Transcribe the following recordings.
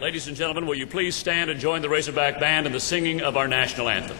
Ladies and gentlemen, will you please stand and join the Razorback Band in the singing of our national anthem?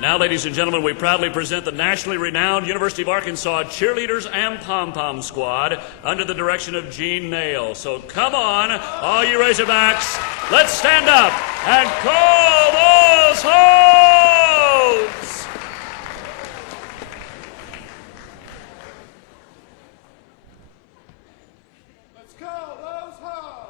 Now, ladies and gentlemen, we proudly present the nationally renowned University of Arkansas Cheerleaders and Pom-Pom Squad under the direction of Gene Nail. So come on, all you Razorbacks, let's stand up and call those hoes! Let's call those hoes!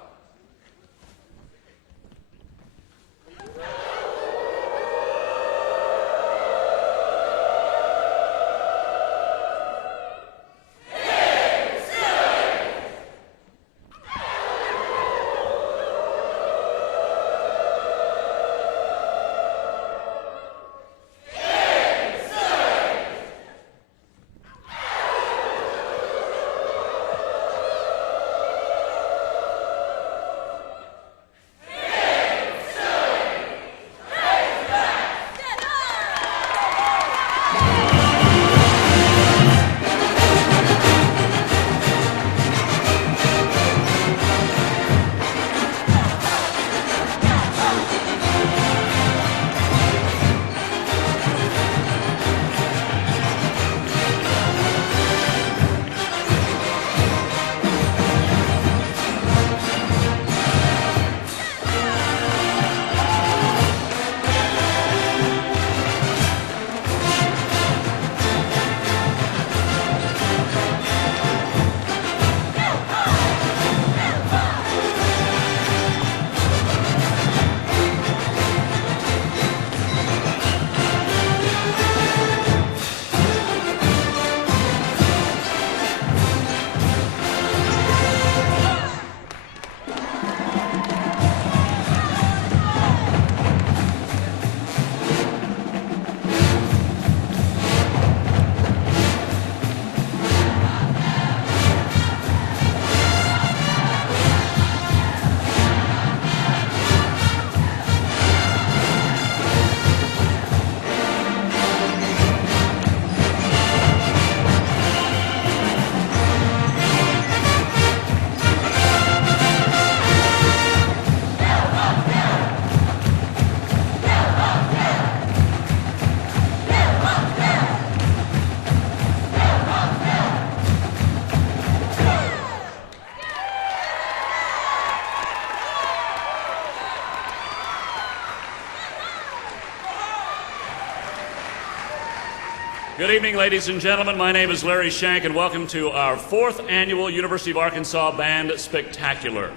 Good evening, ladies and gentlemen. My name is Larry Shank, and welcome to our 4th annual University of Arkansas Band Spectacular.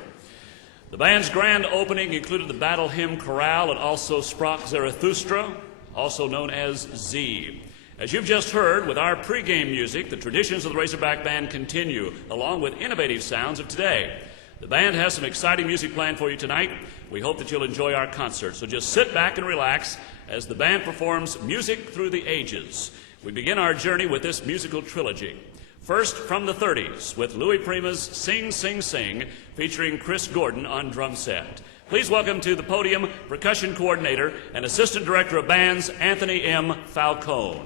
The band's grand opening included the Battle Hymn Chorale and also Sprach Zarathustra, also known as Z. As you've just heard, with our pregame music, the traditions of the Razorback Band continue, along with innovative sounds of today. The band has some exciting music planned for you tonight. We hope that you'll enjoy our concert. So just sit back and relax as the band performs Music Through the Ages. We begin our journey with this musical trilogy. First, from the 30s, with Louis Prima's Sing, Sing, Sing, featuring Chris Gordon on drum set. Please welcome to the podium percussion coordinator and assistant director of bands, Anthony M. Falcone.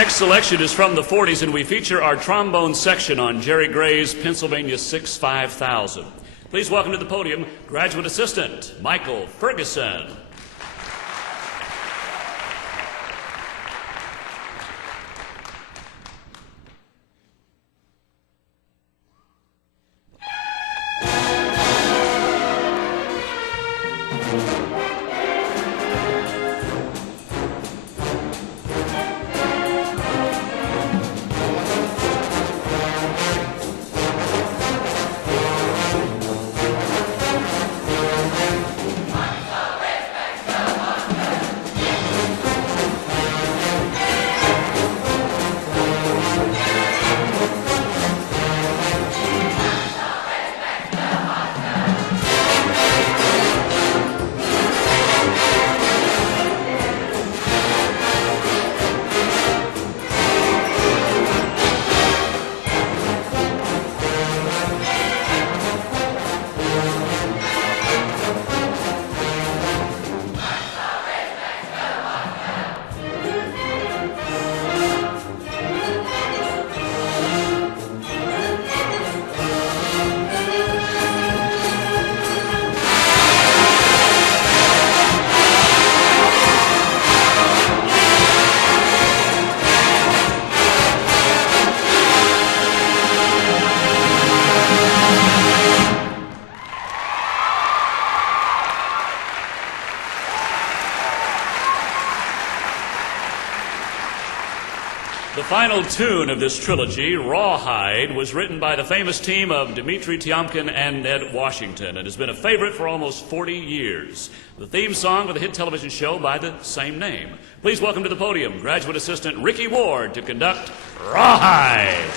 next selection is from the 40s, and we feature our trombone section on Jerry Gray's Pennsylvania 6-5000. Please welcome to the podium graduate assistant Michael Ferguson. The final tune of this trilogy, Rawhide, was written by the famous team of Dmitri Tiomkin and Ned Washington and has been a favorite for almost 40 years. The theme song of the hit television show by the same name. Please welcome to the podium graduate assistant Ricky Ward to conduct Rawhide.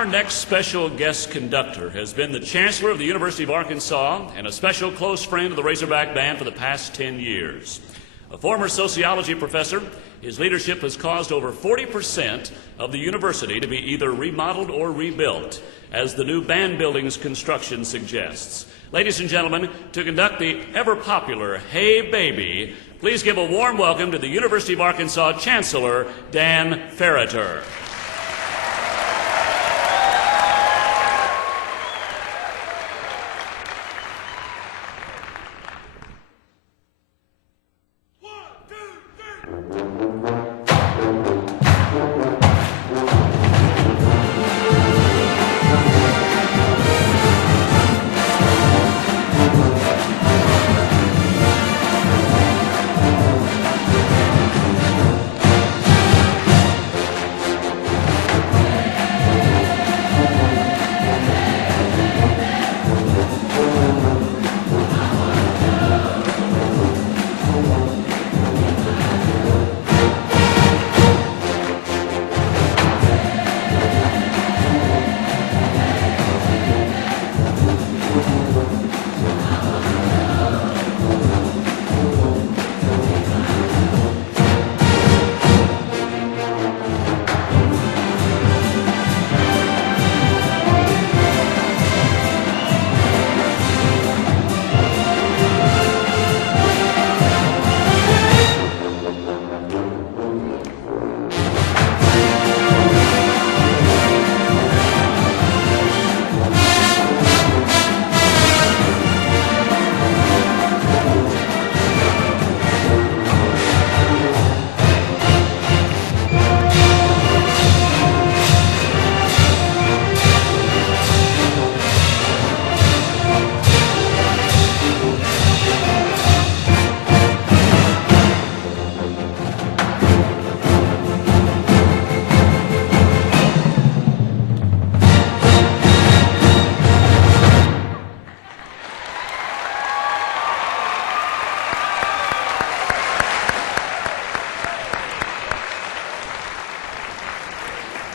Our next special guest conductor has been the Chancellor of the University of Arkansas and a special close friend of the Razorback Band for the past 10 years. A former sociology professor, his leadership has caused over 40% of the university to be either remodeled or rebuilt, as the new band building's construction suggests. Ladies and gentlemen, to conduct the ever-popular Hey Baby, please give a warm welcome to the University of Arkansas Chancellor, Dan Ferreter.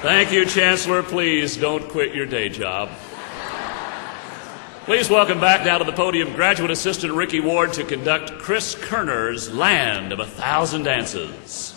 Thank you, Chancellor. Please don't quit your day job. Please welcome back now to the podium Graduate Assistant Ricky Ward to conduct Chris Kerner's Land of 1,000 Dances.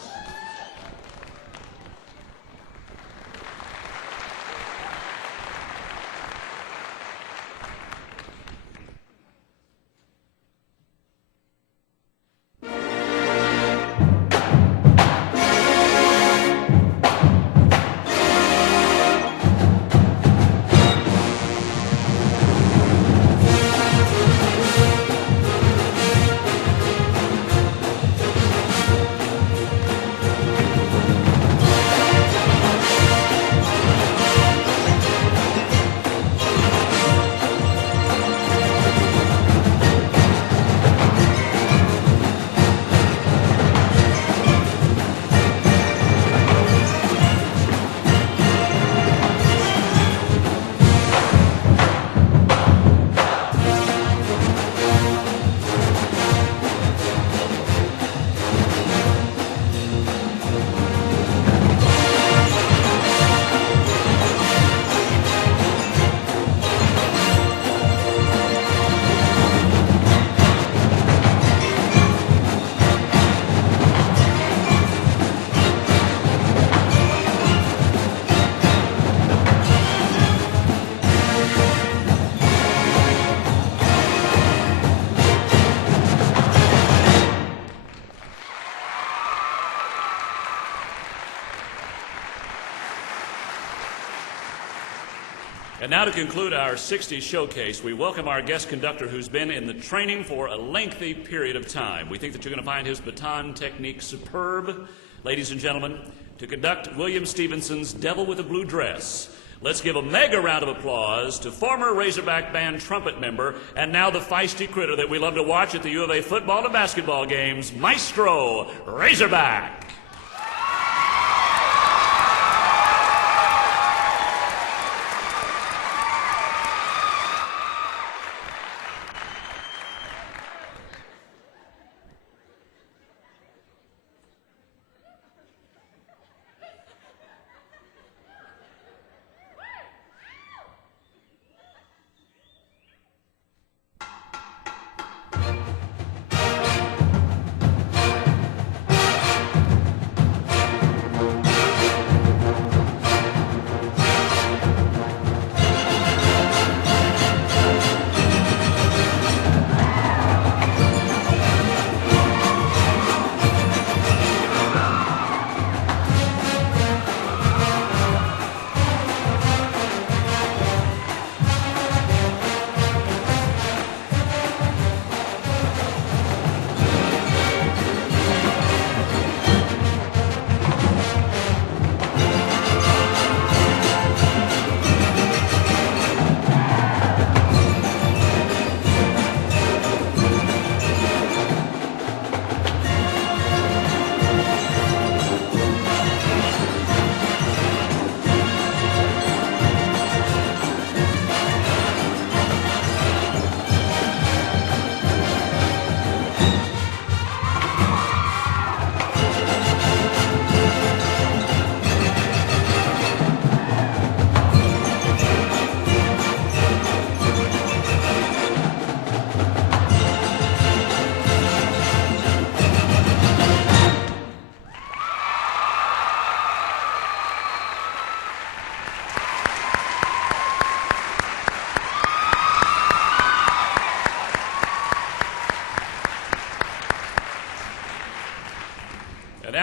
And now to conclude our 60s showcase, we welcome our guest conductor who's been in the training for a lengthy period of time. We think that you're going to find his baton technique superb. Ladies and gentlemen, to conduct William Stevenson's Devil with a Blue Dress, let's give a mega round of applause to former Razorback Band trumpet member and now the feisty critter that we love to watch at the U of A football and basketball games, Maestro Razorback.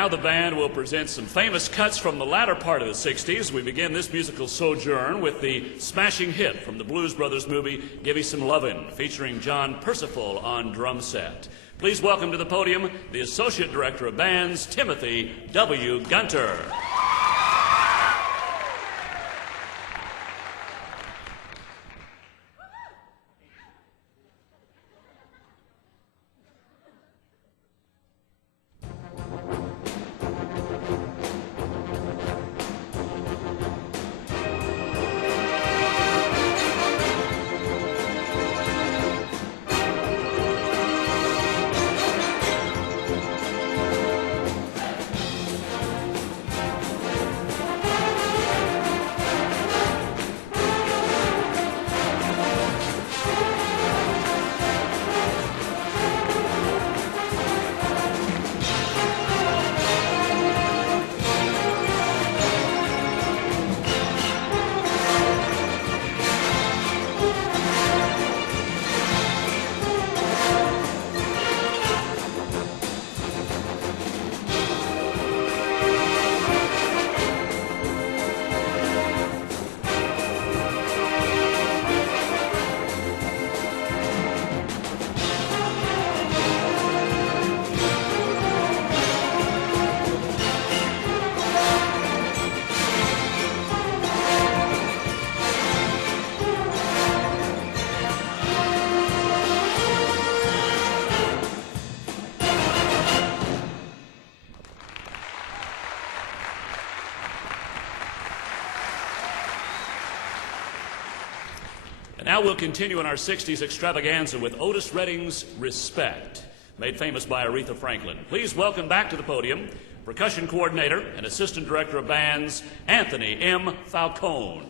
Now the band will present some famous cuts from the latter part of the 60s. We begin this musical sojourn with the smashing hit from the Blues Brothers movie, Give Me Some Lovin', featuring John Percival on drum set. Please welcome to the podium the Associate Director of Bands, Timothy W. Gunter. And now we'll continue in our 60s extravaganza with Otis Redding's Respect, made famous by Aretha Franklin. Please welcome back to the podium percussion coordinator and assistant director of bands, Anthony M. Falcone.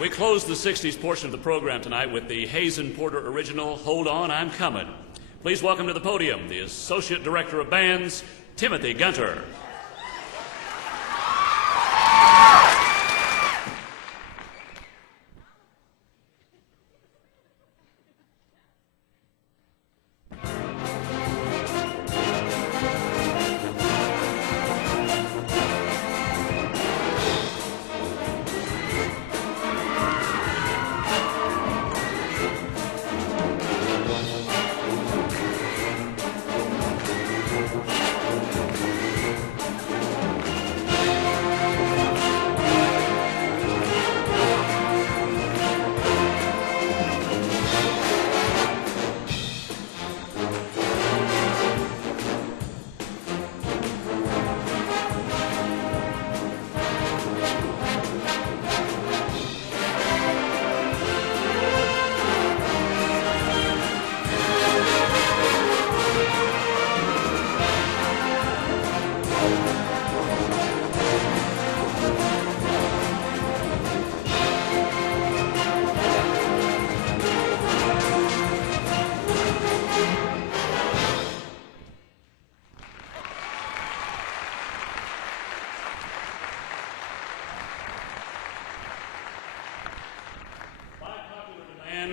We close the 60s portion of the program tonight with the Hazen Porter original, Hold On, I'm Coming. Please welcome to the podium the Associate Director of Bands, Timothy Gunter.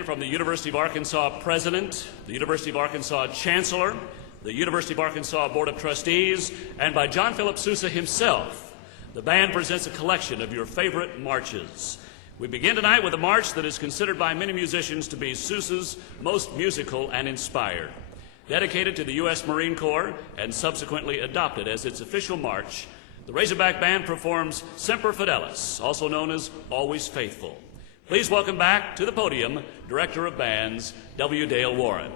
From the University of Arkansas President, the University of Arkansas Chancellor, the University of Arkansas Board of Trustees, and by John Philip Sousa himself, the band presents a collection of your favorite marches. We begin tonight with a march that is considered by many musicians to be Sousa's most musical and inspired. Dedicated to the U.S. Marine Corps and subsequently adopted as its official march, the Razorback Band performs Semper Fidelis, also known as Always Faithful. Please welcome back to the podium, Director of Bands, W. Dale Warren.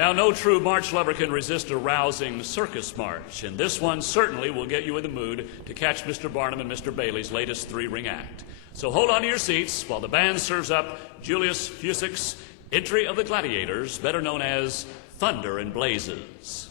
Now, no true march lover can resist a rousing circus march, and this one certainly will get you in the mood to catch Mr. Barnum and Mr. Bailey's latest three-ring act. So hold on to your seats while the band serves up Julius Fusick's Entry of the Gladiators, better known as Thunder and Blazes.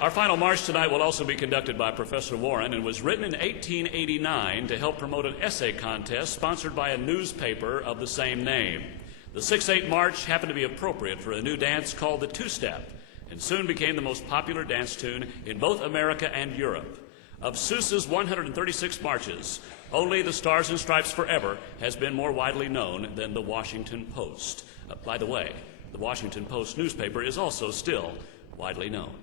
Our final march tonight will also be conducted by Professor Warren and was written in 1889 to help promote an essay contest sponsored by a newspaper of the same name. The 6/8 march happened to be appropriate for a new dance called the two-step and soon became the most popular dance tune in both America and Europe. Of Seuss's 136 marches, only the Stars and Stripes Forever has been more widely known than the Washington Post. By the way, the Washington Post newspaper is also still widely known.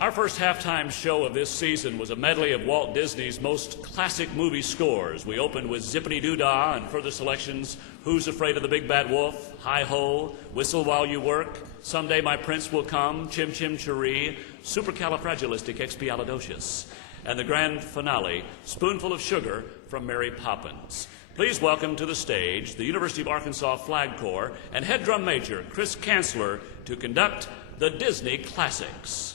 Our first halftime show of this season was a medley of Walt Disney's most classic movie scores. We opened with Zippity Doo Dah and further selections, Who's Afraid of the Big Bad Wolf, Hi-Ho, Whistle While You Work, Someday My Prince Will Come, Chim Chim Cheree, Supercalifragilisticexpialidocious, and the grand finale, Spoonful of Sugar from Mary Poppins. Please welcome to the stage the University of Arkansas Flag Corps and head drum major Chris Kanzler to conduct the Disney Classics.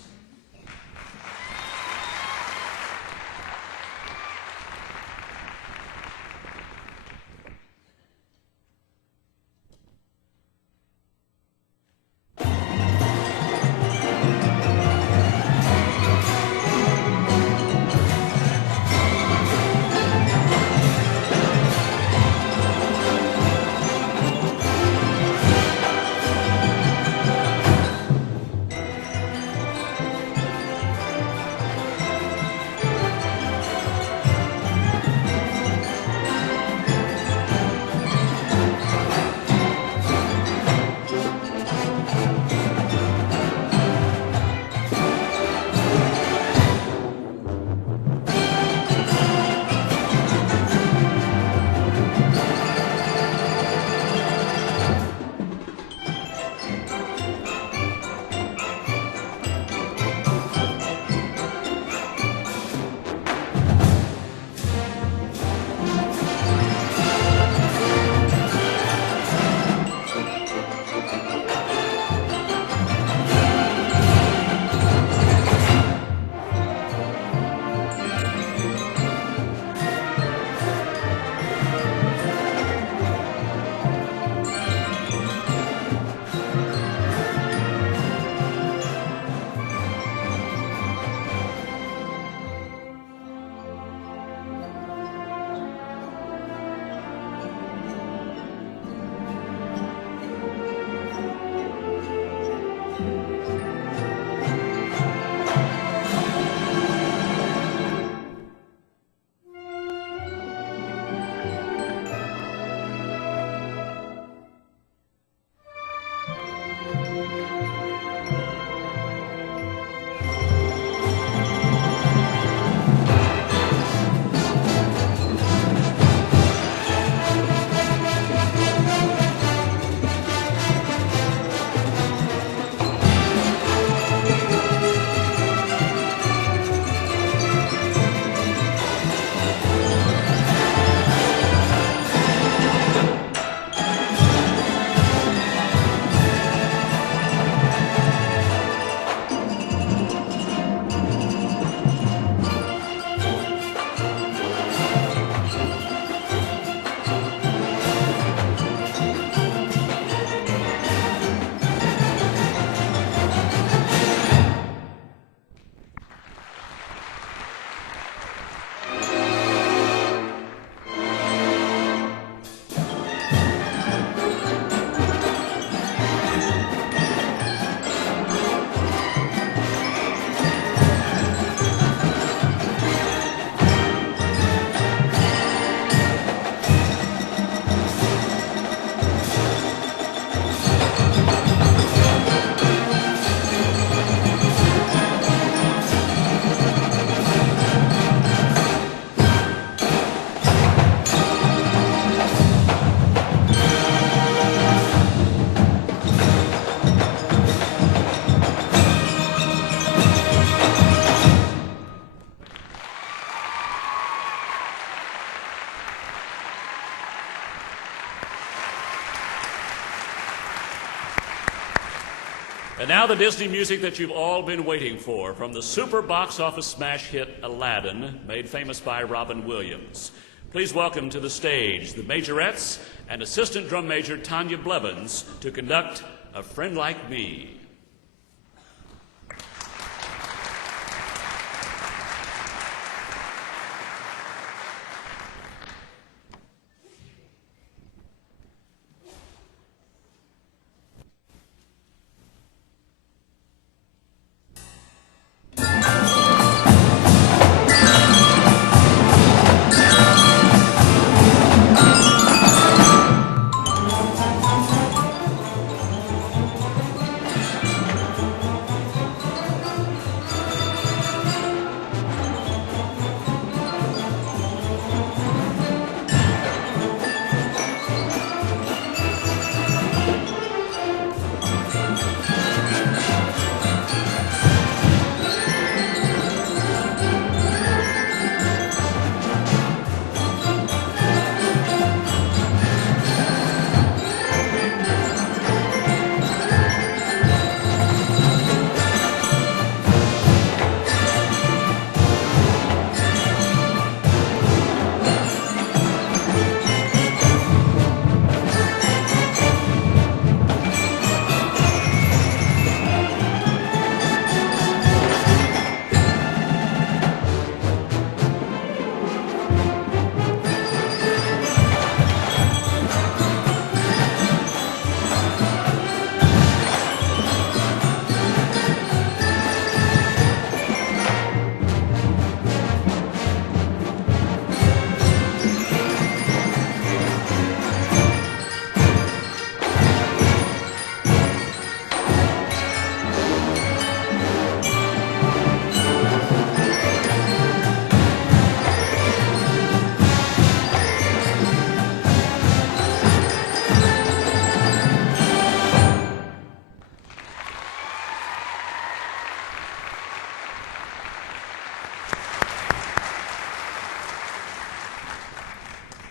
And now the Disney music that you've all been waiting for, from the super box office smash hit Aladdin, made famous by Robin Williams. Please welcome to the stage the majorettes and assistant drum major Tanya Blevins to conduct A Friend Like Me.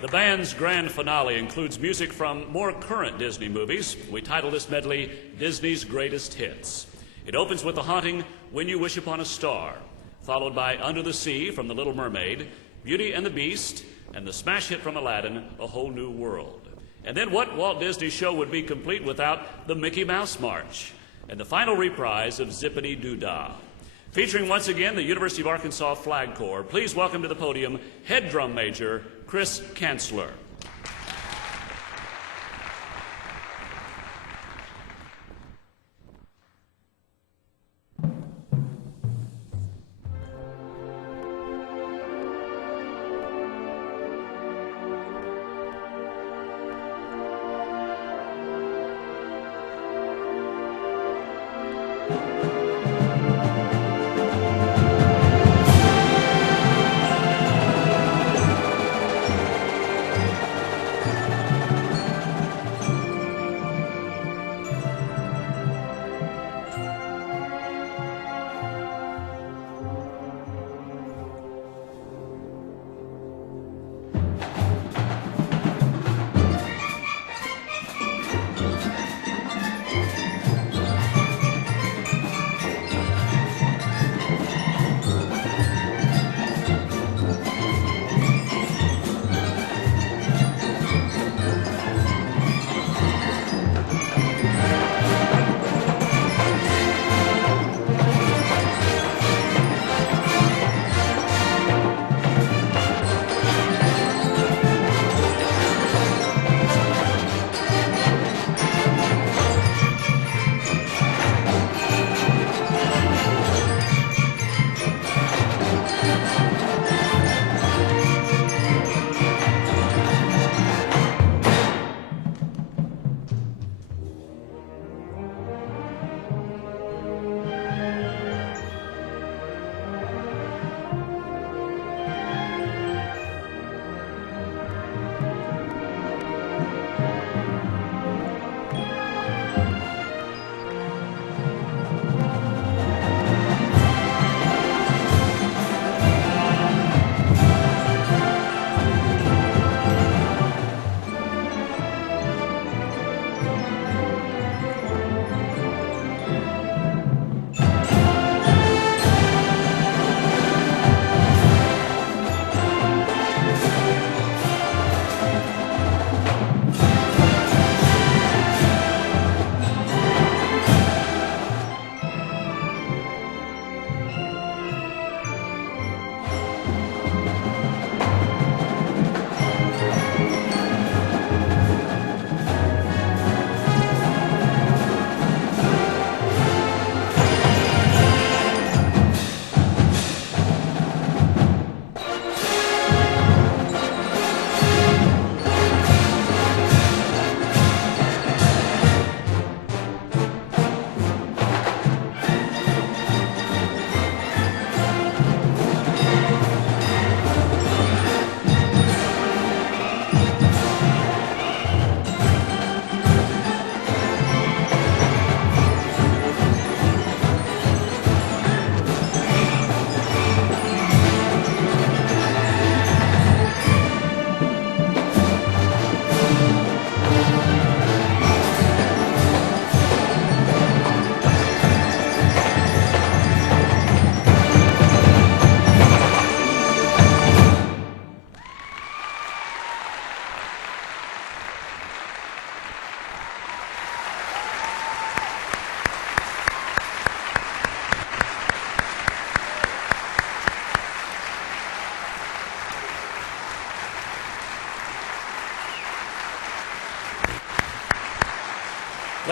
The band's grand finale includes music from more current Disney movies. We title this medley Disney's Greatest Hits. It opens with the haunting When You Wish Upon a Star, followed by Under the Sea from The Little Mermaid, Beauty and the Beast, and the smash hit from Aladdin, A Whole New World. And then what Walt Disney show would be complete without the Mickey Mouse March and the final reprise of Zippity Doo Dah. Featuring once again the University of Arkansas Flag Corps, please welcome to the podium head drum major Chris Kanzler.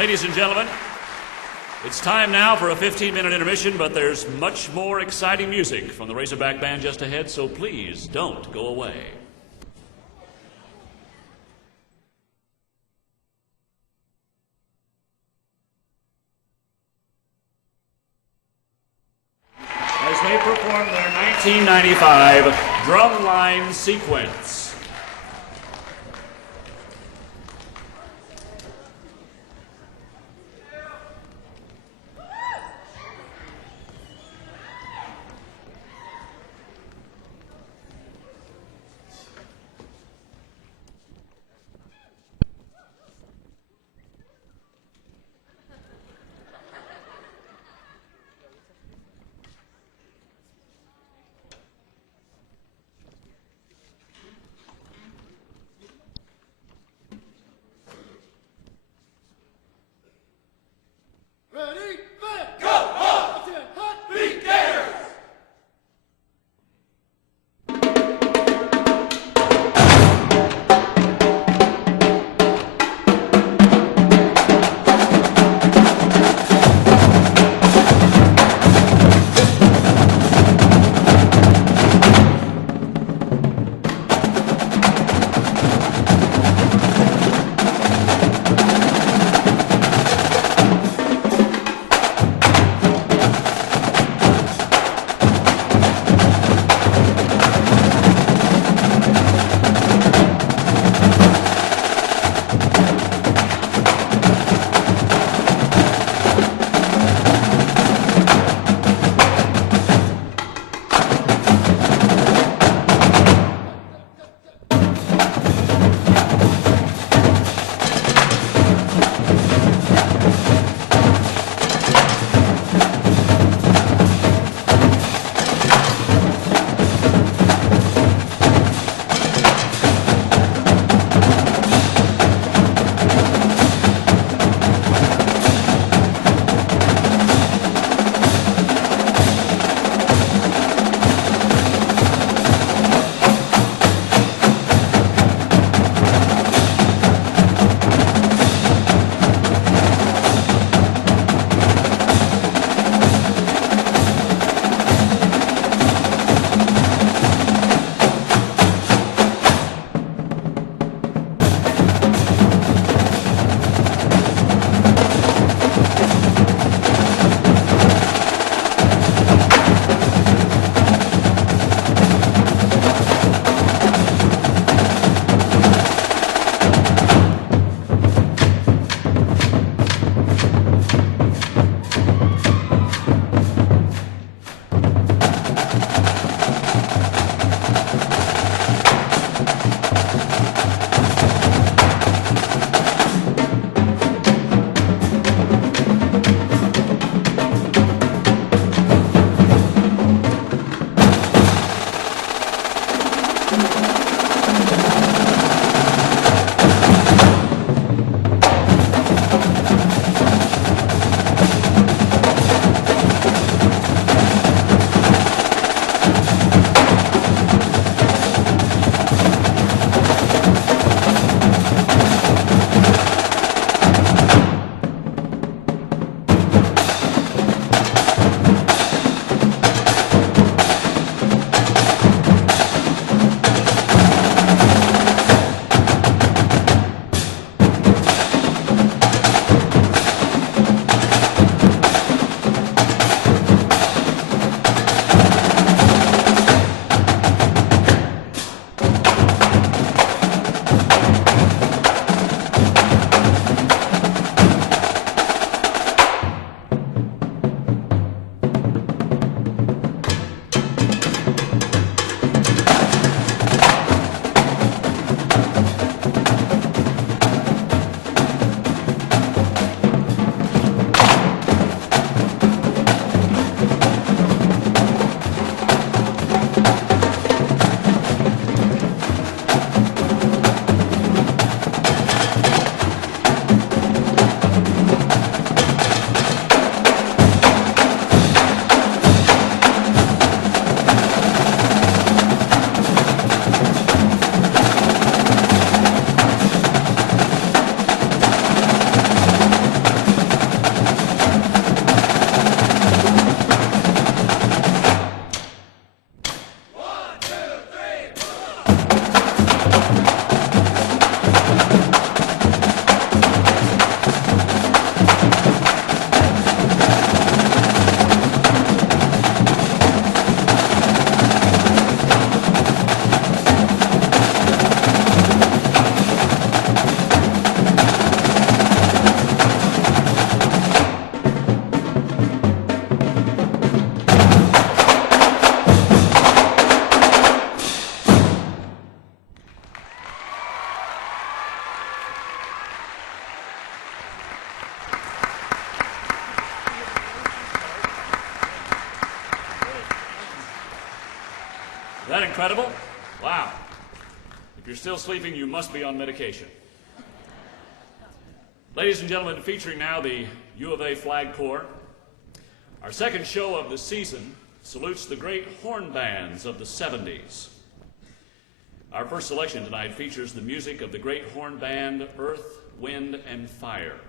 Ladies and gentlemen, it's time now for a 15-minute intermission, but there's much more exciting music from the Razorback Band just ahead, so please don't go away. As they perform their 1995 drumline sequence. That incredible? Wow. If you're still sleeping, you must be on medication. Ladies and gentlemen, featuring now the U of A Flag Corps, our second show of the season salutes the great horn bands of the 70s. Our first selection tonight features the music of the great horn band Earth, Wind, and Fire.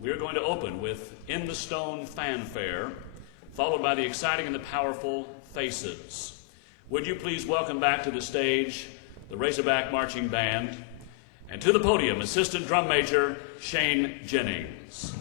We are going to open with In the Stone Fanfare, followed by the exciting and the powerful Faces. Would you please welcome back to the stage the Razorback Marching Band, and to the podium, Assistant Drum Major Shane Jennings.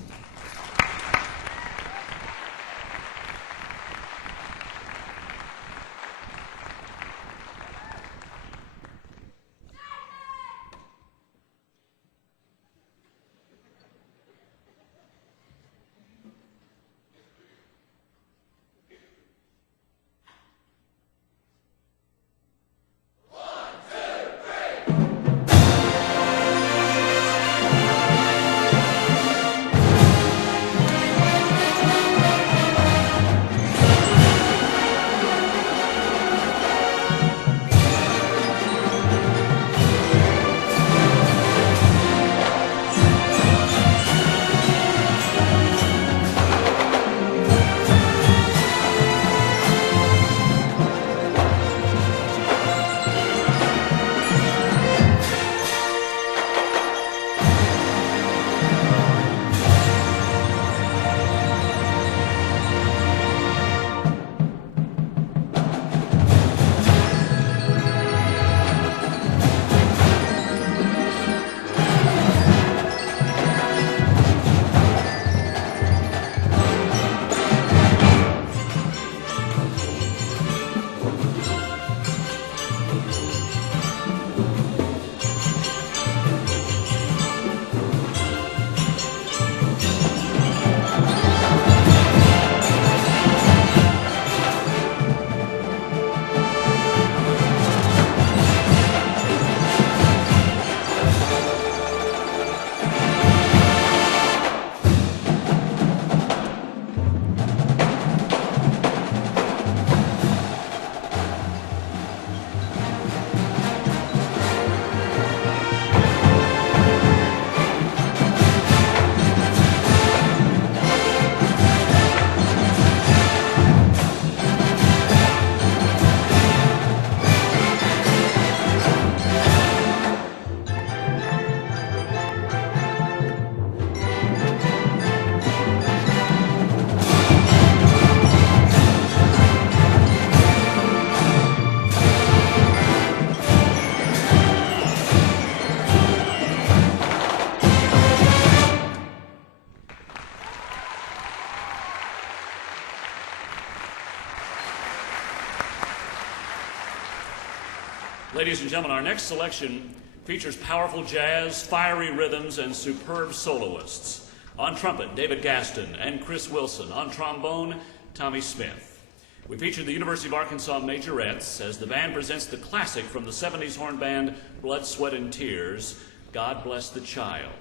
Ladies and gentlemen, our next selection features powerful jazz, fiery rhythms, and superb soloists. On trumpet, David Gaston and Chris Wilson. On trombone, Tommy Smith. We feature the University of Arkansas Majorettes as the band presents the classic from the 70s horn band, Blood, Sweat, and Tears, God Bless the Child.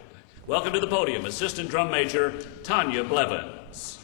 Welcome to the podium, Assistant Drum Major Tanya Blevins.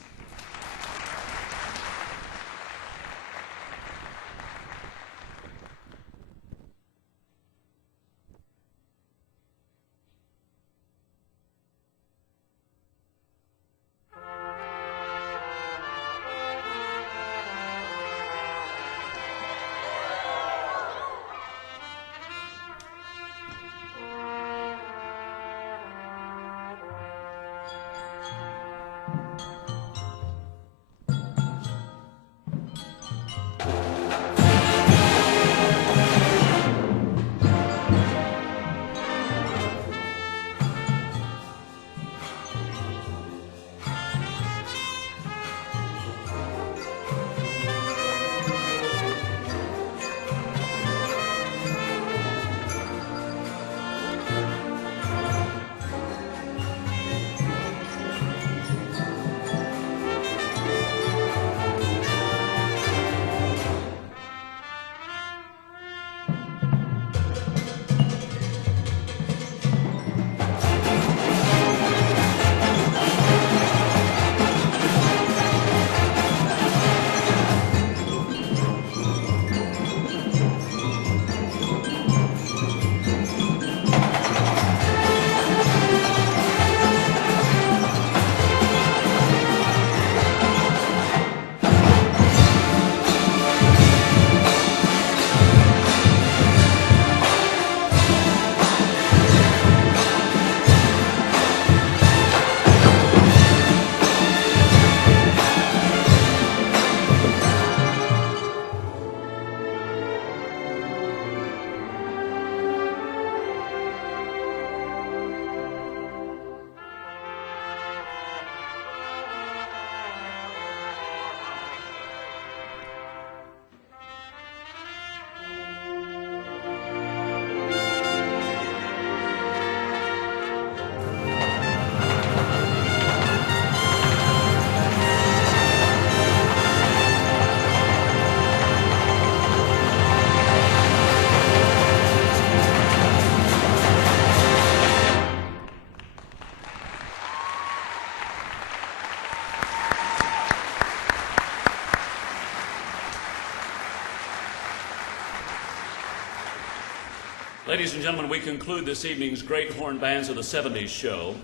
Ladies and gentlemen, we conclude this evening's Great Horn Bands of the 70s show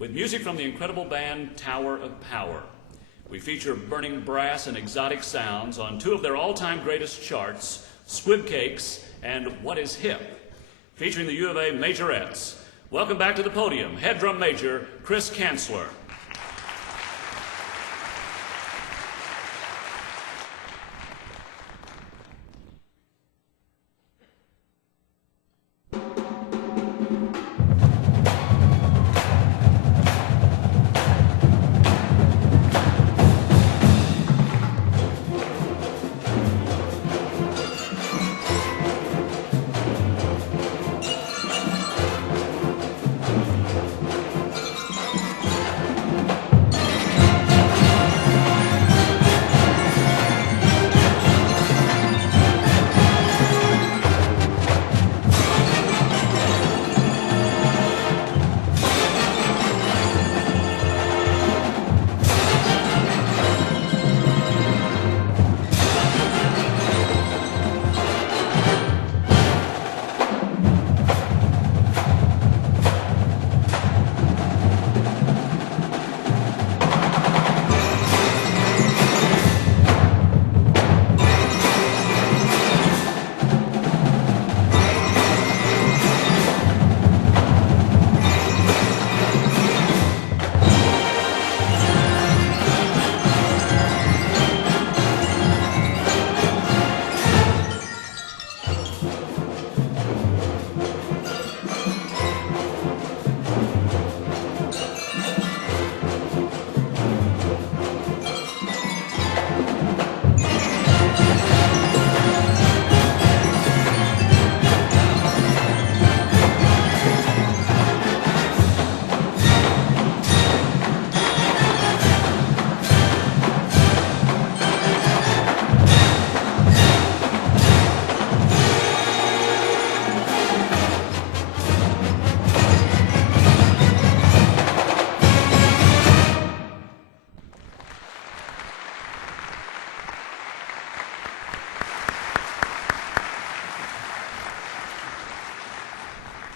with music from the incredible band Tower of Power. We feature burning brass and exotic sounds on two of their all-time greatest charts, Squib Cakes and What Is Hip, featuring the U of A Majorettes. Welcome back to the podium, head drum major Chris Kanzler.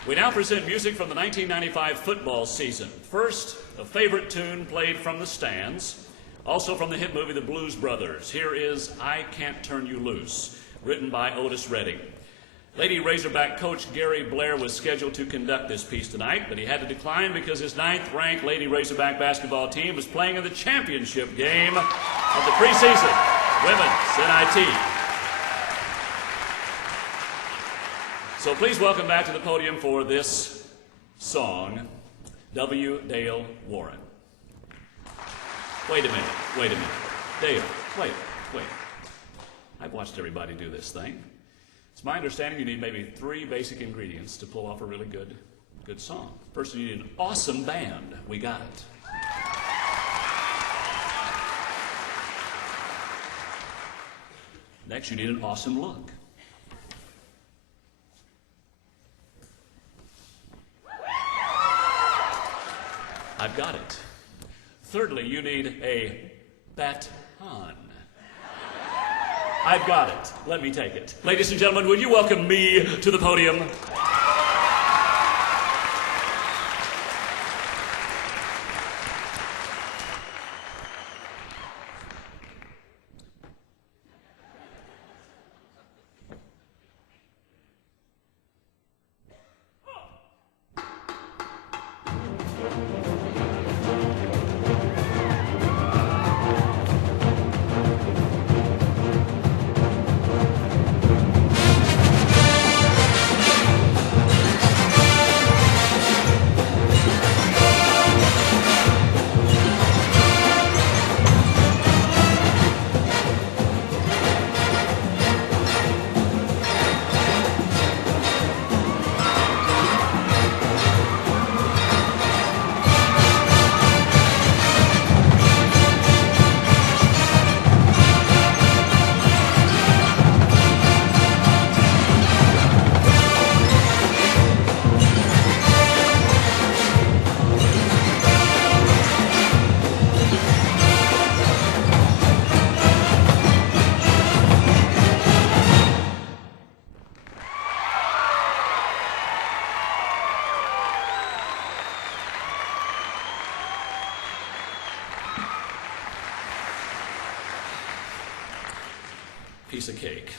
We now present music from the 1995 football season. First, a favorite tune played from the stands, also from the hit movie The Blues Brothers. Here is I Can't Turn You Loose, written by Otis Redding. Lady Razorback coach Gary Blair was scheduled to conduct this piece tonight, but he had to decline because his 9th-ranked Lady Razorback basketball team was playing in the championship game of the preseason Women's NIT. So please welcome back to the podium for this song, W. Dale Warren. Wait a minute. Dale, wait. I've watched everybody do this thing. It's my understanding you need maybe 3 basic ingredients to pull off a really good song. First, you need an awesome band. We got it. Next, you need an awesome look. I've got it. Thirdly, you need a baton. I've got it. Let me take it. Ladies and gentlemen, will you welcome me to the podium? piece of cake.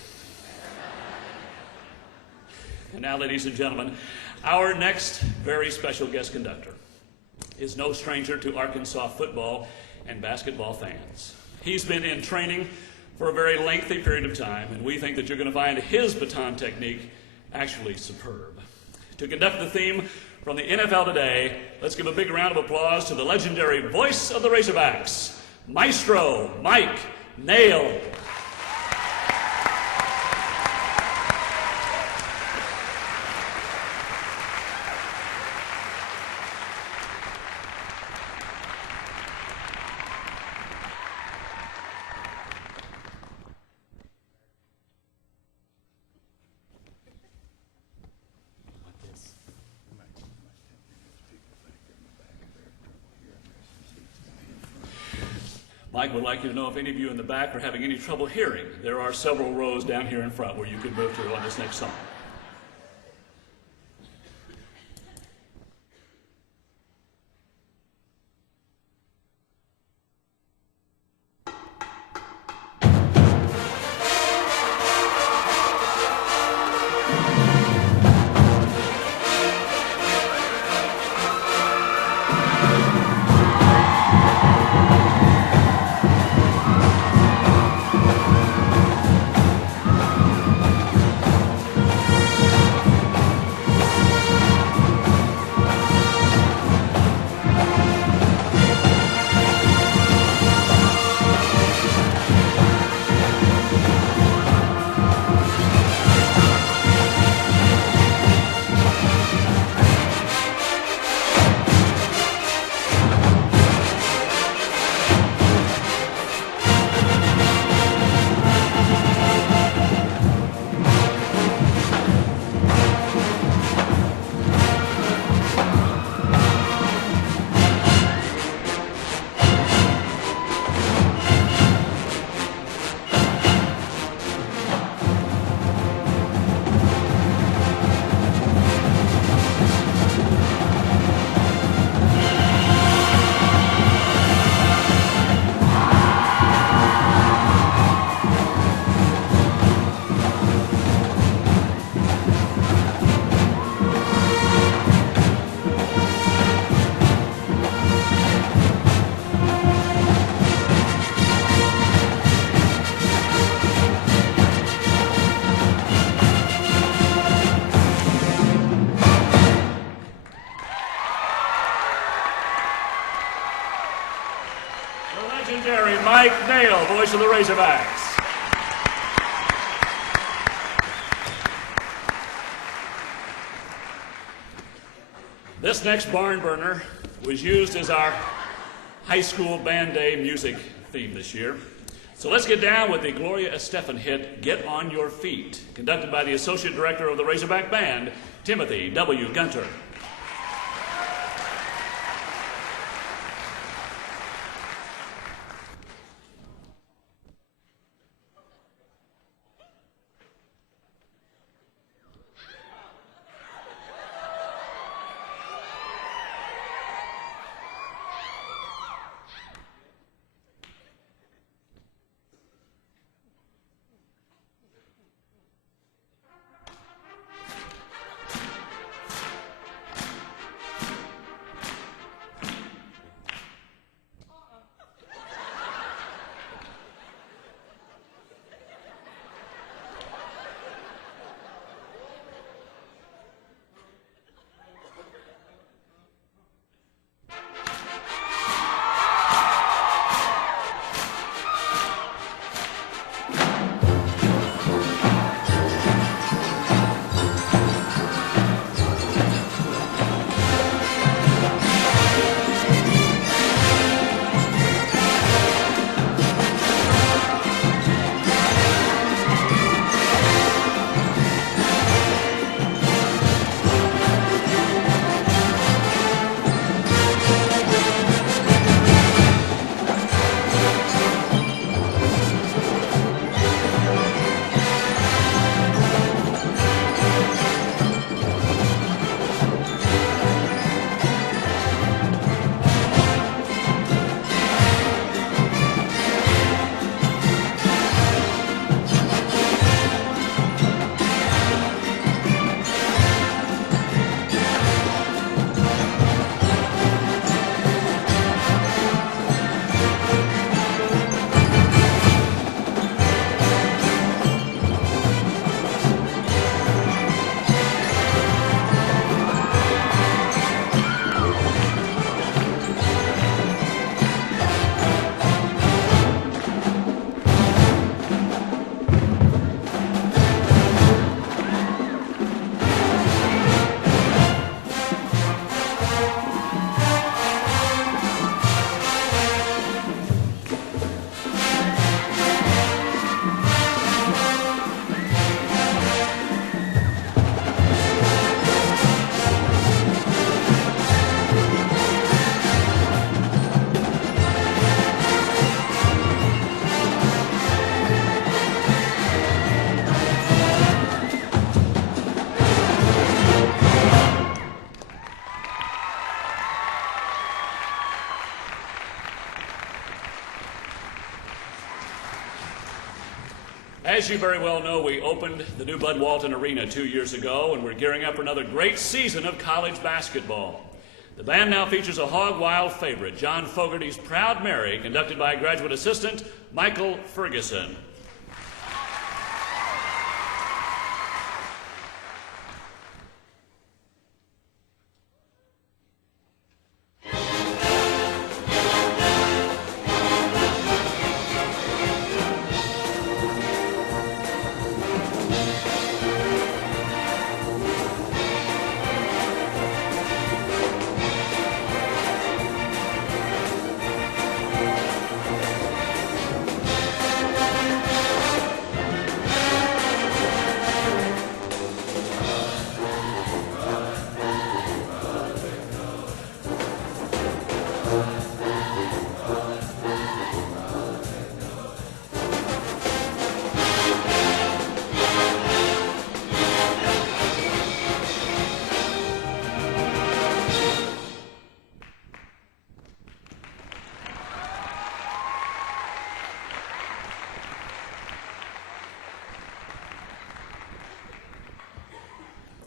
And now, ladies and gentlemen, our next very special guest conductor is no stranger to Arkansas football and basketball fans. He's been in training for a very lengthy period of time, and we think that you're going to find his baton technique actually superb. To conduct the theme from the NFL today, let's give a big round of applause to the legendary voice of the Razorbacks, Maestro Mike Nail. Mike would like you to know if any of you in the back are having any trouble hearing. There are several rows down here in front where you could move to on this next song. Legendary Mike Nail, voice of the Razorbacks. This next barn burner was used as our high school band day music theme this year. So let's get down with the Gloria Estefan hit, Get On Your Feet, conducted by the Associate Director of the Razorback Band, Timothy W. Gunter. As you very well know, we opened the new Bud Walton Arena 2 years ago, and we're gearing up for another great season of college basketball. The band now features a hog wild favorite, John Fogerty's Proud Mary, conducted by graduate assistant Michael Ferguson.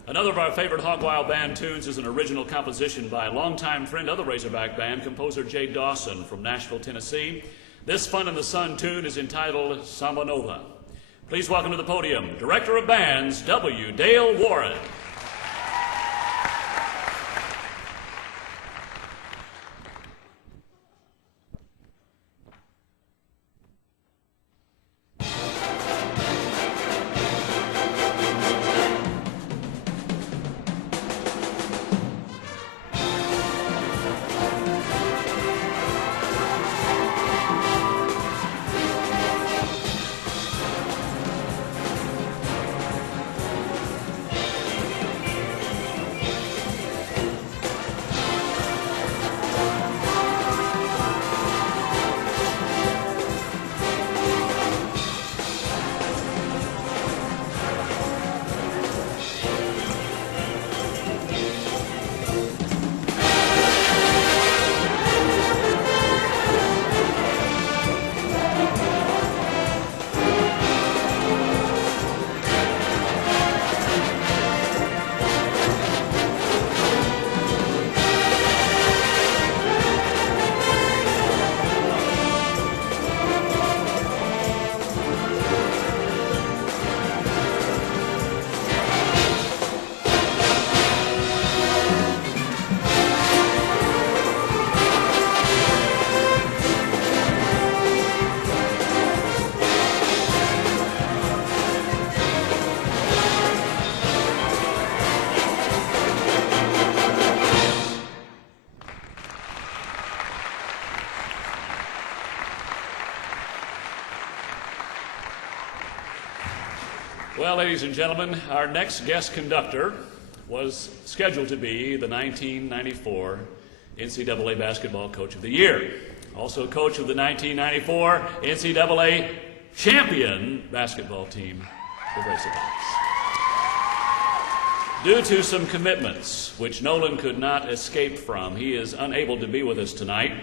Another of our favorite Hog Wild Band tunes is an original composition by a longtime friend of the Razorback Band, composer Jay Dawson from Nashville, Tennessee. This Fun in the Sun tune is entitled Samba Nova. Please welcome to the podium, Director of Bands, W. Dale Warren. Well, ladies and gentlemen, our next guest conductor was scheduled to be the 1994 NCAA Basketball Coach of the Year. Also coach of the 1994 NCAA champion basketball team, the Razorbacks. Due to some commitments, which Nolan could not escape from, he is unable to be with us tonight.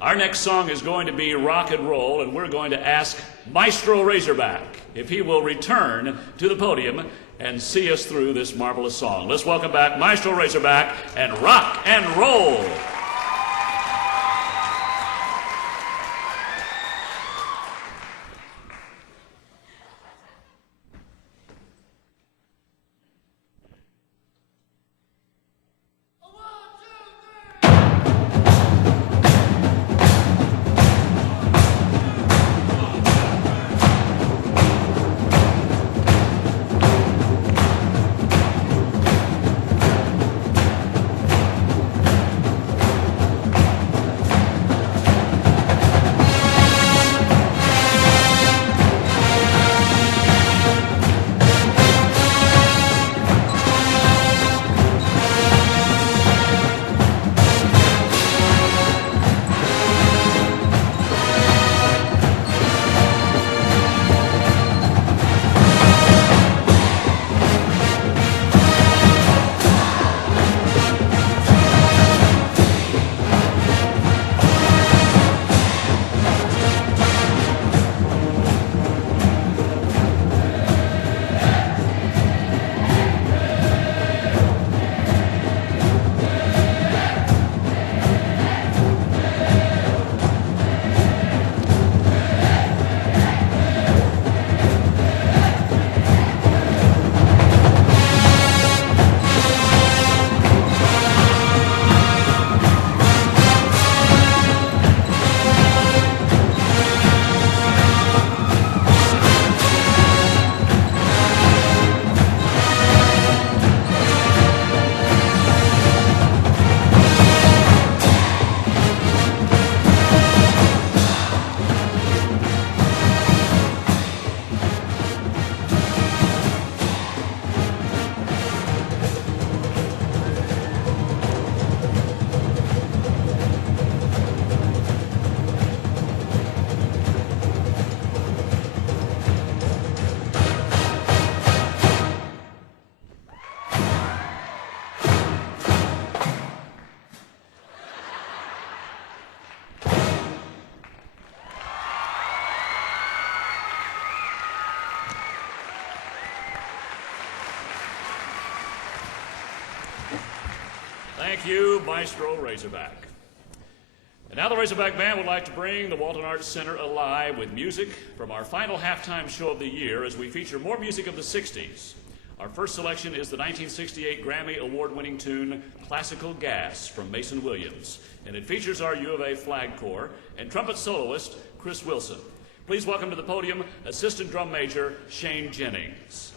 Our next song is going to be Rock and Roll, and we're going to ask Maestro Razorback if he will return to the podium and see us through this marvelous song. Let's welcome back Maestro Razorback and Rock and Roll. Thank you, Maestro Razorback. And now the Razorback Band would like to bring the Walton Arts Center alive with music from our final halftime show of the year as we feature more music of the 60s. Our first selection is the 1968 Grammy Award-winning tune Classical Gas from Mason Williams, and it features our U of A Flag Corps and trumpet soloist Chris Wilson. Please welcome to the podium Assistant Drum Major Shane Jennings.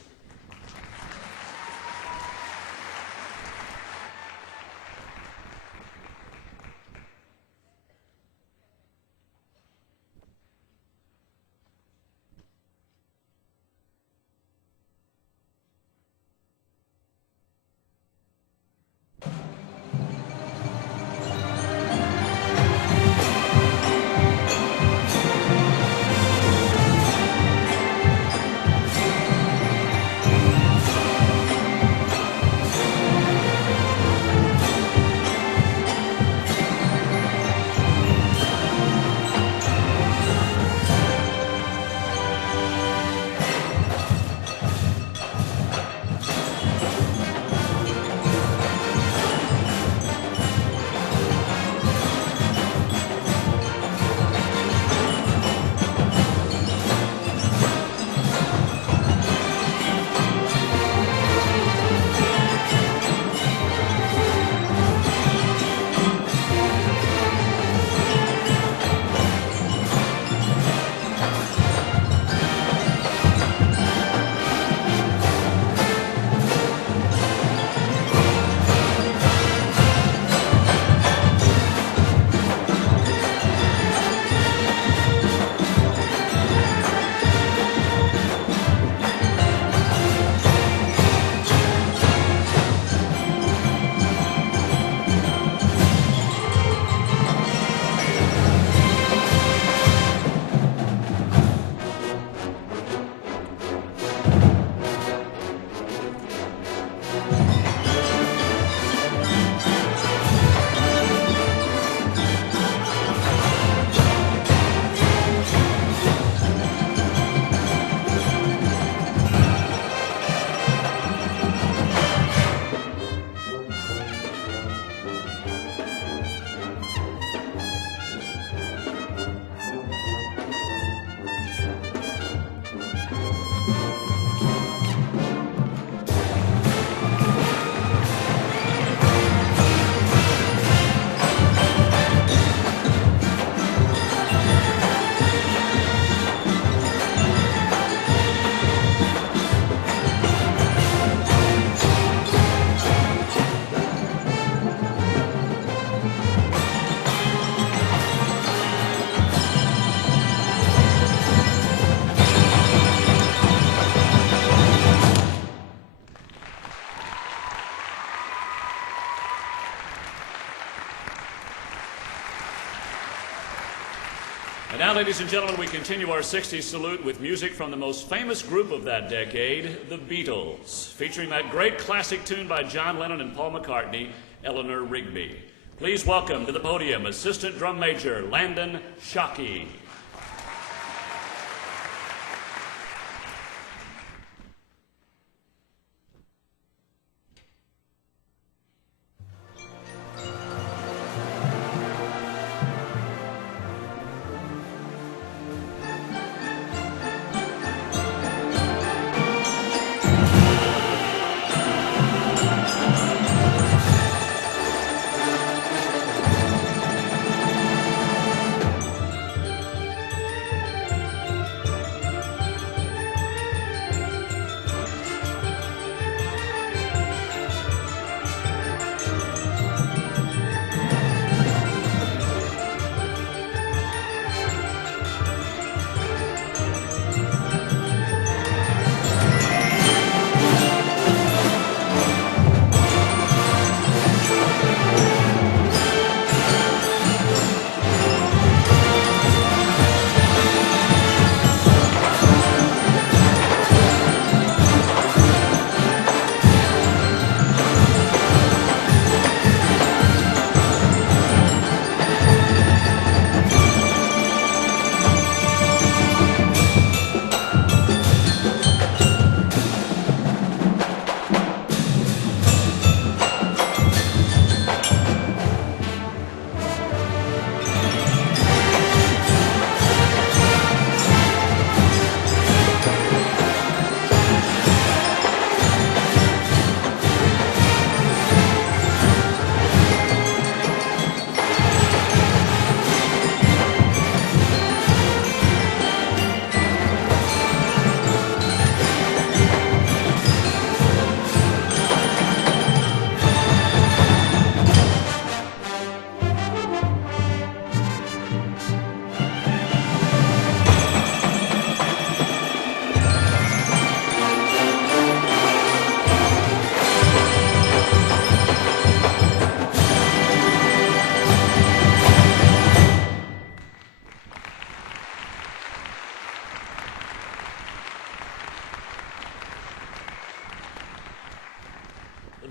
And now, ladies and gentlemen, we continue our 60s salute with music from the most famous group of that decade, the Beatles, featuring that great classic tune by John Lennon and Paul McCartney, Eleanor Rigby. Please welcome to the podium Assistant Drum Major Landon Shockey.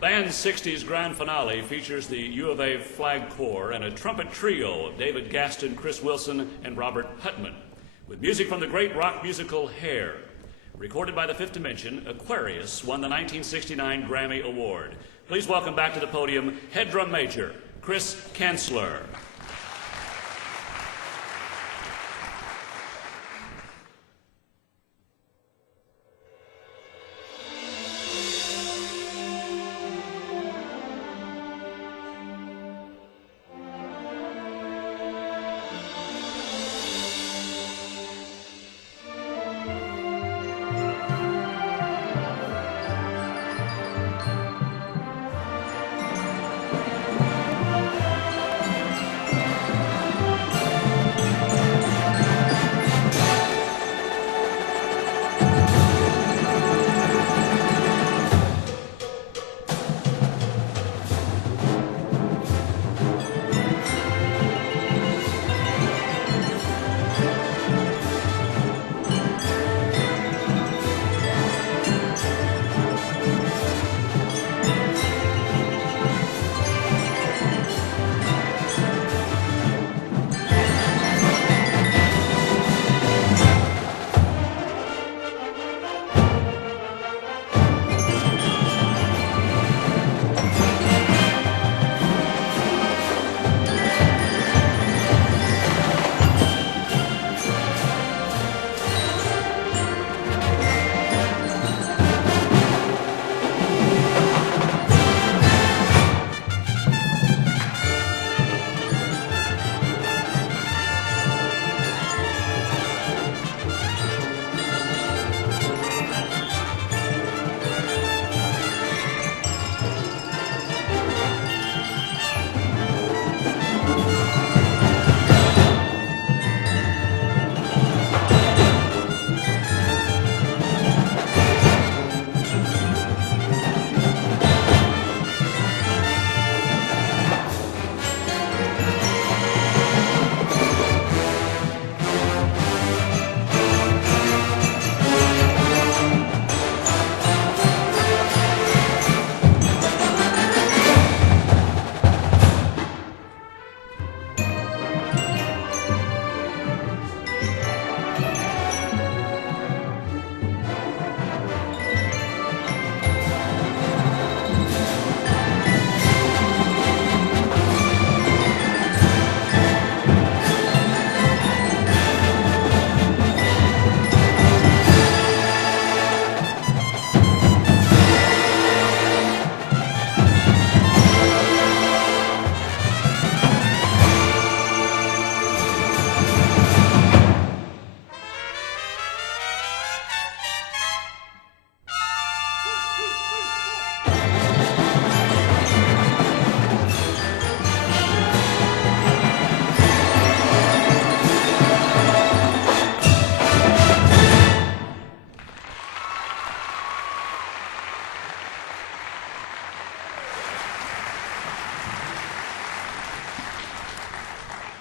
band's 60s grand finale features the U of A Flag Corps and a trumpet trio of David Gaston, Chris Wilson, and Robert Putman, with music from the great rock musical Hair. Recorded by the Fifth Dimension, Aquarius won the 1969 Grammy Award. Please welcome back to the podium, head drum major, Chris Kanzler.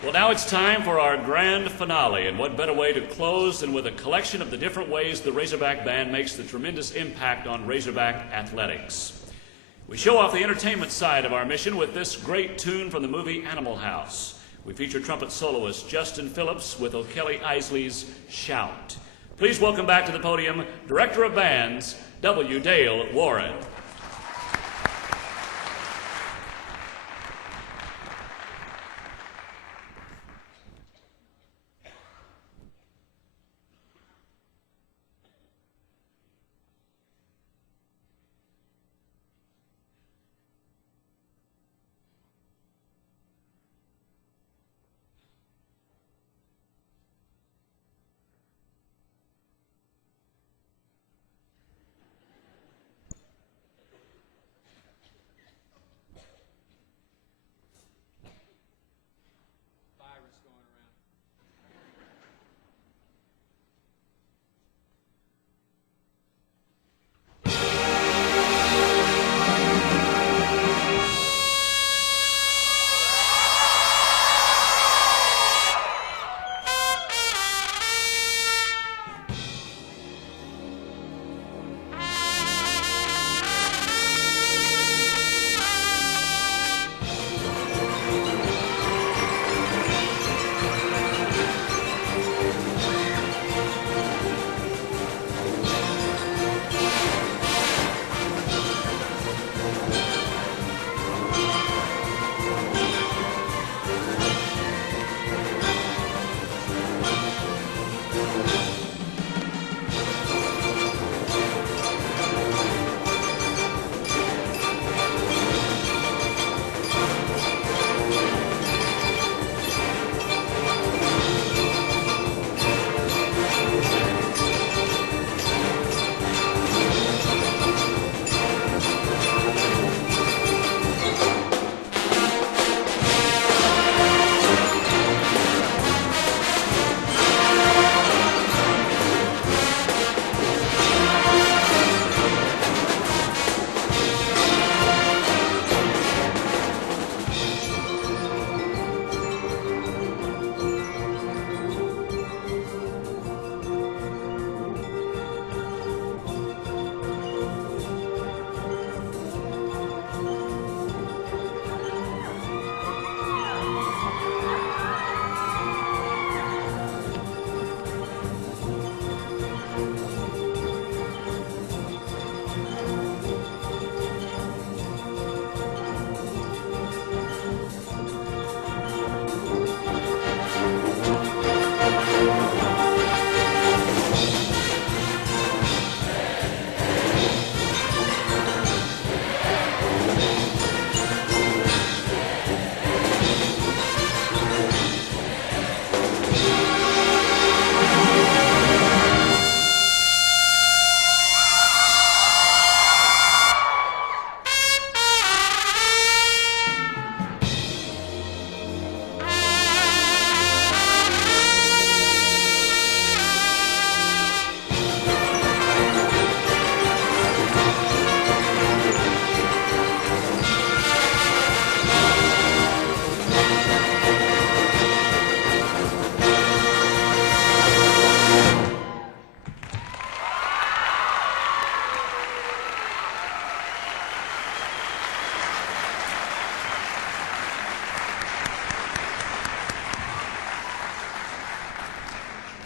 Well, now it's time for our grand finale, and what better way to close than with a collection of the different ways the Razorback Band makes the tremendous impact on Razorback athletics. We show off the entertainment side of our mission with this great tune from the movie Animal House. We feature trumpet soloist Justin Phillips with O'Kelly Isley's Shout. Please welcome back to the podium, Director of Bands, W. Dale Warren.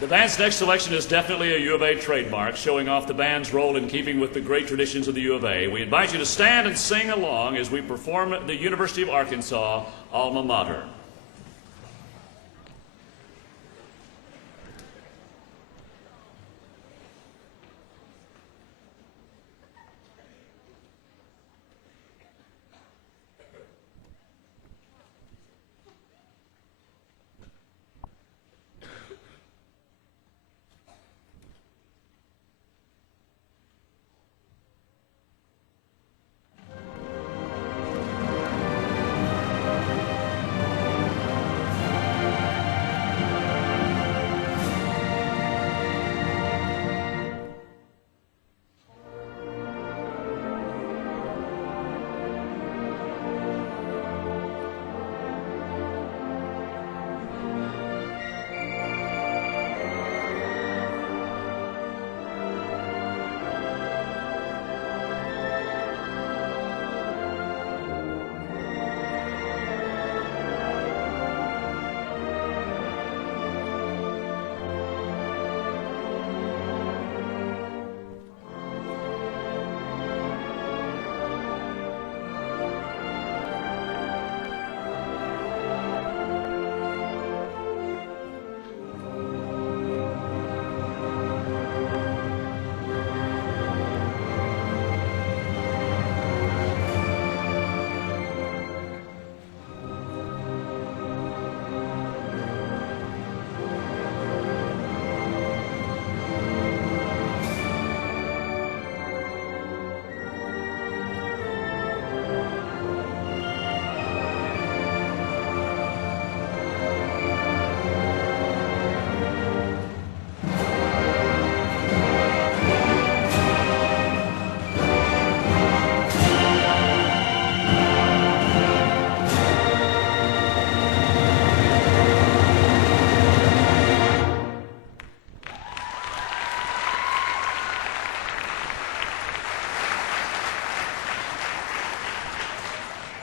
The band's next selection is definitely a U of A trademark, showing off the band's role in keeping with the great traditions of the U of A. We invite you to stand and sing along as we perform the University of Arkansas alma mater.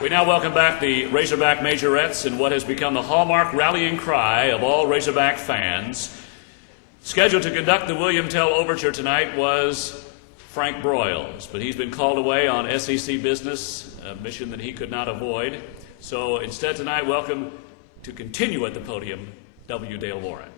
We now welcome back the Razorback Majorettes in what has become the hallmark rallying cry of all Razorback fans. Scheduled to conduct the William Tell Overture tonight was Frank Broyles, but he's been called away on SEC business, a mission that he could not avoid. So instead tonight, welcome to continue at the podium, W. Dale Warren.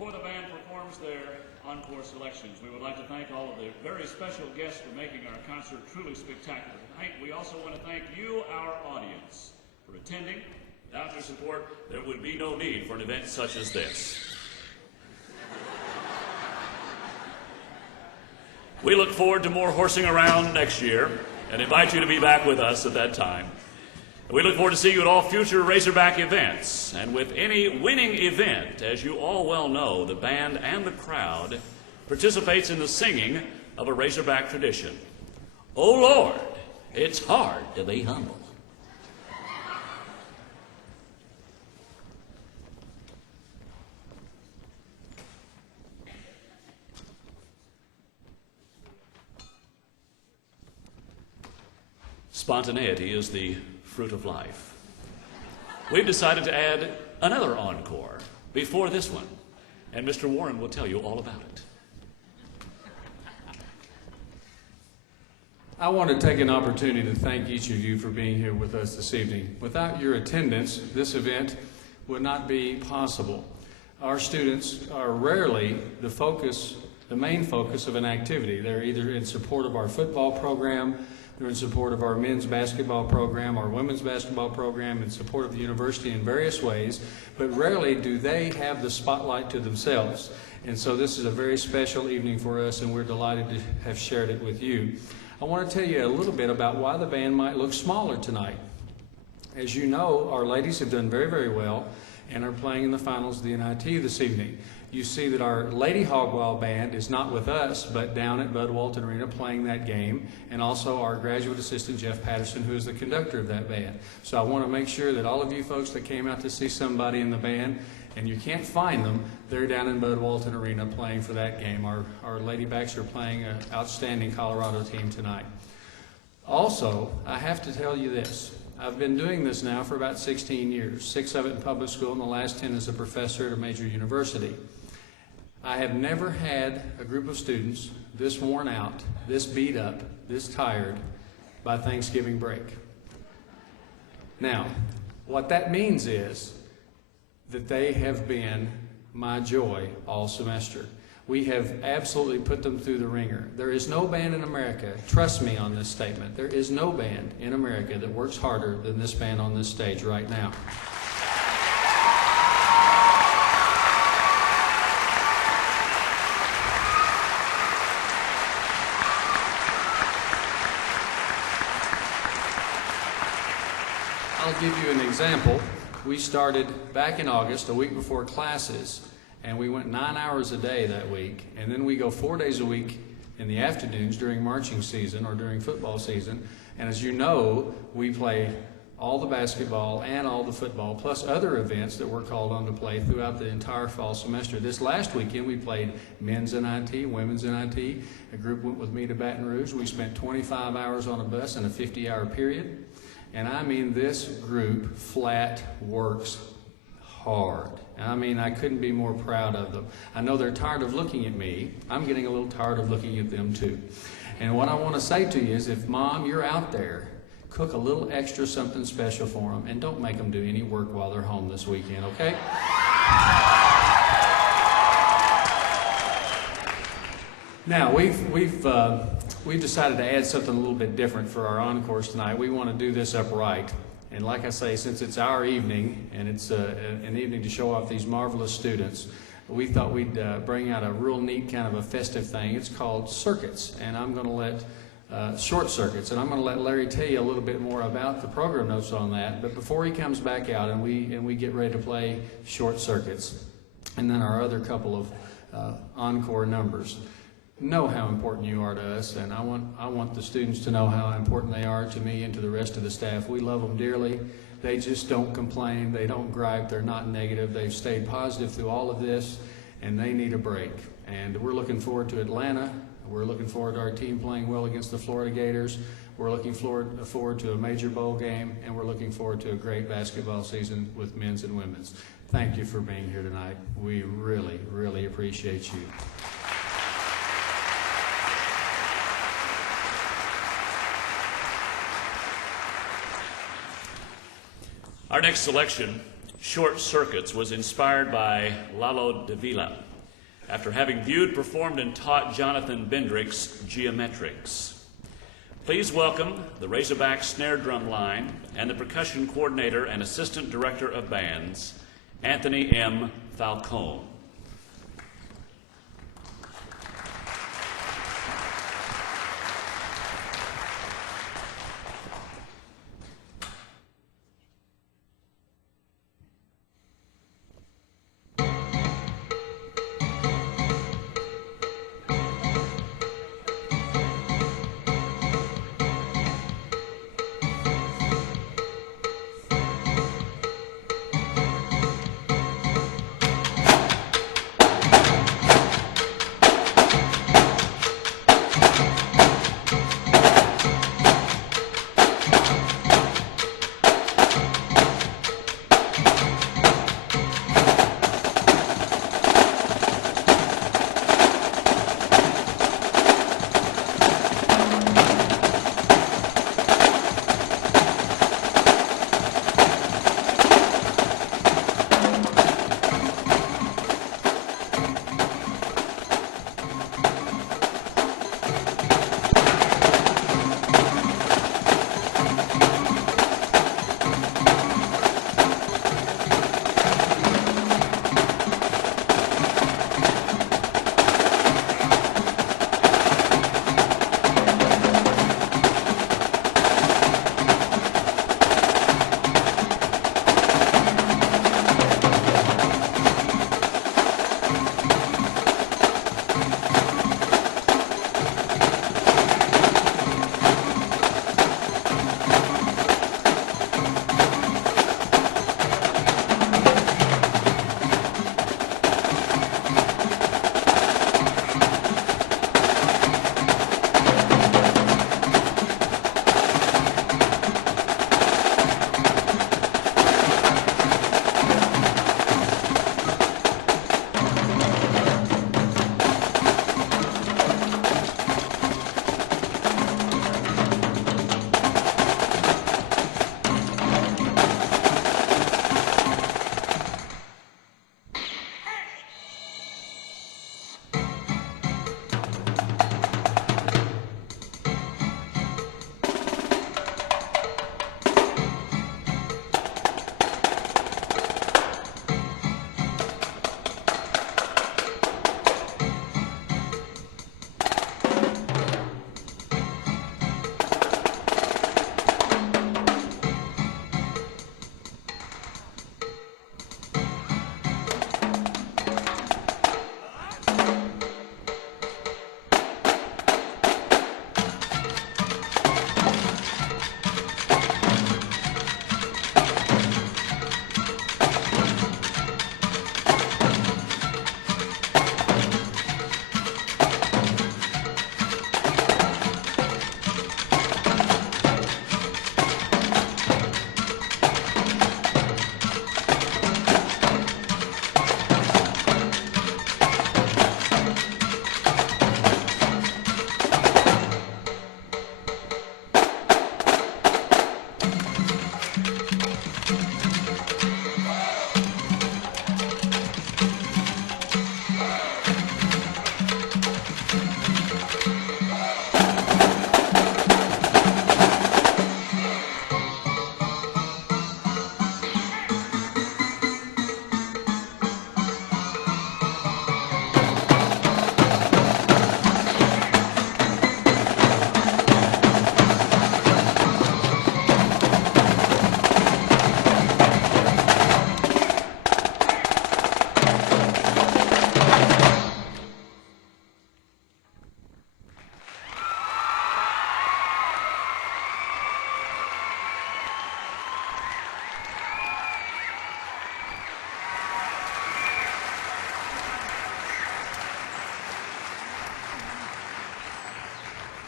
Before the band performs their encore selections, we would like to thank all of the very special guests for making our concert truly spectacular tonight. We also want to thank you, our audience, for attending. Without your support, there would be no need for an event such as this. We look forward to more horsing around next year and invite you to be back with us at that time. We look forward to seeing you at all future Razorback events. And with any winning event, as you all well know, the band and the crowd participates in the singing of a Razorback tradition. Oh Lord, it's hard to be humble. Spontaneity is the fruit of life. We've decided to add another encore before this one, and Mr. Warren will tell you all about it. I want to take an opportunity to thank each of you for being here with us this evening. Without your attendance, this event would not be possible. Our students are rarely the main focus of an activity. They're either in support of our football program, they're in support of our men's basketball program, our women's basketball program, in support of the university in various ways, but rarely do they have the spotlight to themselves. And so this is a very special evening for us, and we're delighted to have shared it with you. I want to tell you a little bit about why the band might look smaller tonight. As you know, our ladies have done very, very well and are playing in the finals of the NIT this evening. You see that our Lady Hog Wild band is not with us, but down at Bud Walton Arena playing that game, and also our graduate assistant, Jeff Patterson, who is the conductor of that band. So I want to make sure that all of you folks that came out to see somebody in the band, and you can't find them, they're down in Bud Walton Arena playing for that game. Our Lady Backs are playing an outstanding Colorado team tonight. Also, I have to tell you this. I've been doing this now for about 16 years, 6 of it in public school and the last 10 as a professor at a major university. I have never had a group of students this worn out, this beat up, this tired by Thanksgiving break. Now, what that means is that they have been my joy all semester. We have absolutely put them through the ringer. There is no band in America, trust me on this statement, there is no band in America that works harder than this band on this stage right now. I'll give you an example. We started back in August, a week before classes, and we went 9 hours a day that week, and then we go 4 days a week in the afternoons during marching season or during football season. And as you know, we play all the basketball and all the football, plus other events that we're called on to play throughout the entire fall semester. This last weekend we played men's NIT, women's NIT. A group went with me to Baton Rouge. We spent 25 hours on a bus in a 50-hour period. And I mean, this group flat works hard. I mean, I couldn't be more proud of them. I know they're tired of looking at me. I'm getting a little tired of looking at them too. And what I want to say to you is, if Mom, you're out there, cook a little extra something special for them, and don't make them do any work while they're home this weekend, okay? Now, we've decided to add something a little bit different for our encores tonight. We want to do this upright. And like I say, since it's our evening, and it's an evening to show off these marvelous students, we thought we'd bring out a real neat kind of a festive thing. It's called Circuits, and I'm going to let Short Circuits, and I'm going to let Larry tell you a little bit more about the program notes on that. But before he comes back out and we get ready to play Short Circuits, and then our other couple of encore numbers, know how important you are to us, and I want the students to know how important they are to me and to the rest of the staff. We love them dearly. They just don't complain. They don't gripe. They're not negative. They've stayed positive through all of this, and they need a break. And we're looking forward to Atlanta. We're looking forward to our team playing well against the Florida Gators. We're looking forward to a major bowl game, and we're looking forward to a great basketball season with men's and women's. Thank you for being here tonight. We really, really appreciate you. Our next selection, Short Circuits, was inspired by Lalo Davila after having viewed, performed, and taught Jonathan Bendrick's Geometrics. Please welcome the Razorback snare drum line and the percussion coordinator and assistant director of bands, Anthony M. Falcone.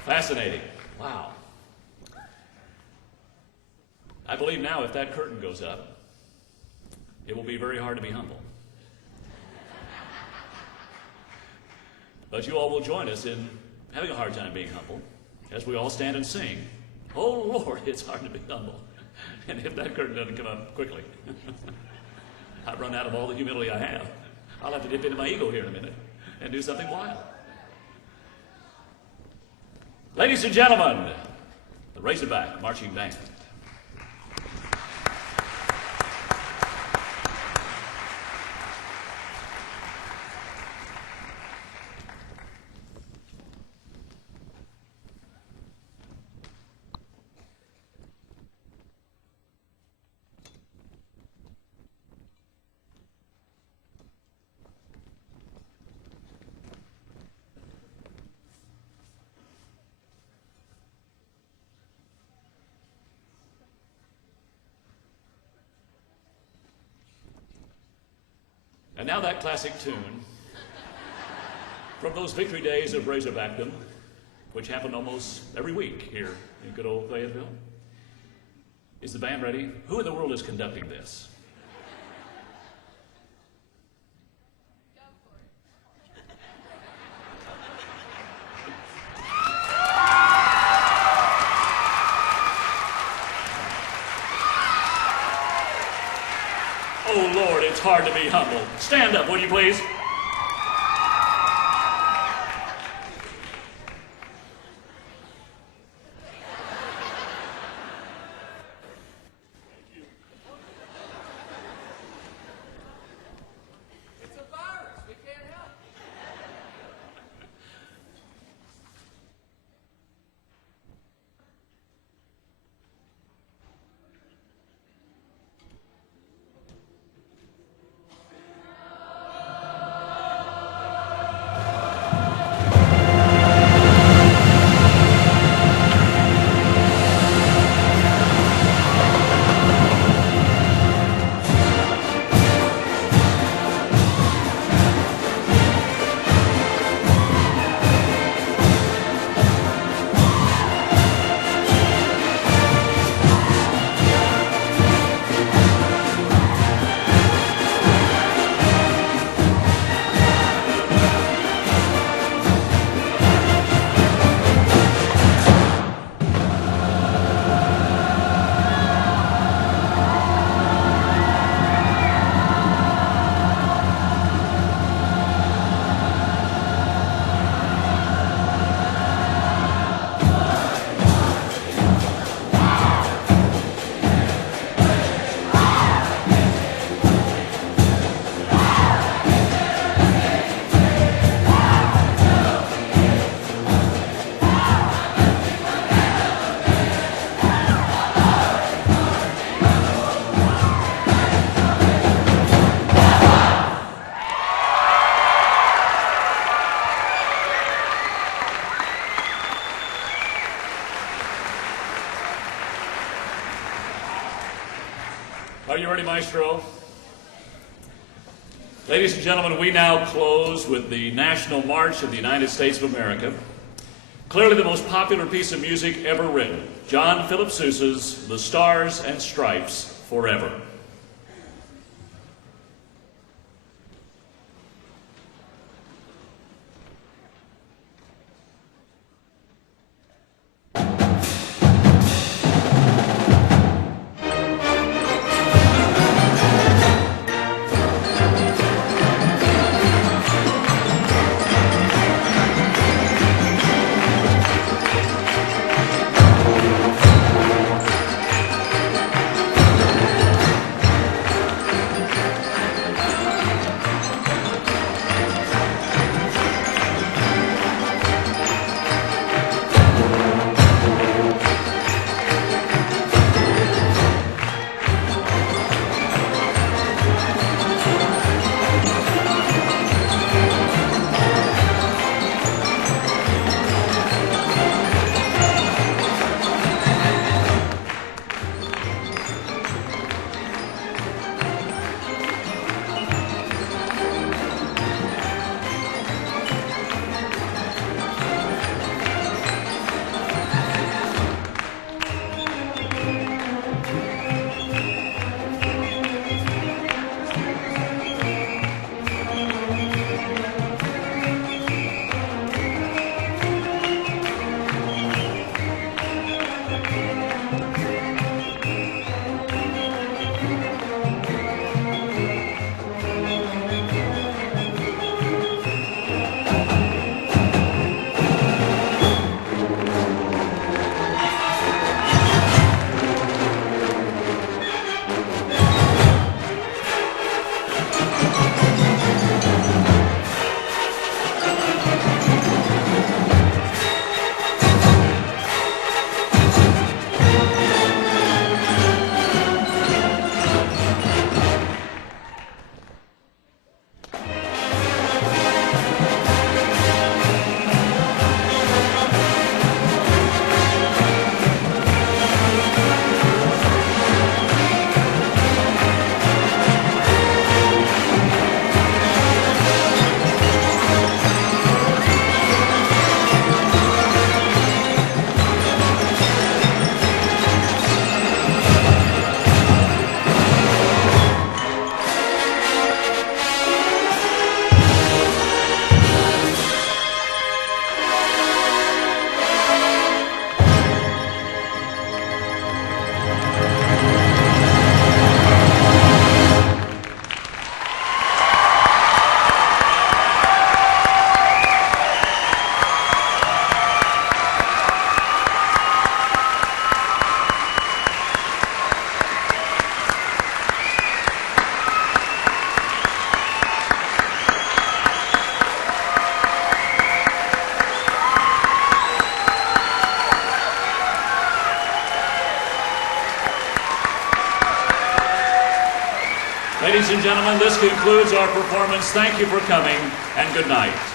Fascinating. Wow. I believe now if that curtain goes up, it will be very hard to be humble. But you all will join us in having a hard time being humble as we all stand and sing, "Oh Lord, it's hard to be humble." And if that curtain doesn't come up quickly, I've run out of all the humility I have. I'll have to dip into my ego here in a minute and do something wild. Ladies and gentlemen, the Razorback Marching Band. And now that classic tune from those victory days of Razorbackdom, which happened almost every week here in good old Fayetteville. Is the band ready? Who in the world is conducting this? Oh, Lord, it's hard to be humble. Stand up, will you please? It's a virus. We can't help it. Are you ready, Maestro? Ladies and gentlemen, we now close with the National March of the United States of America. Clearly the most popular piece of music ever written, John Philip Sousa's The Stars and Stripes Forever. Ladies and gentlemen, this concludes our performance. Thank you for coming, and good night.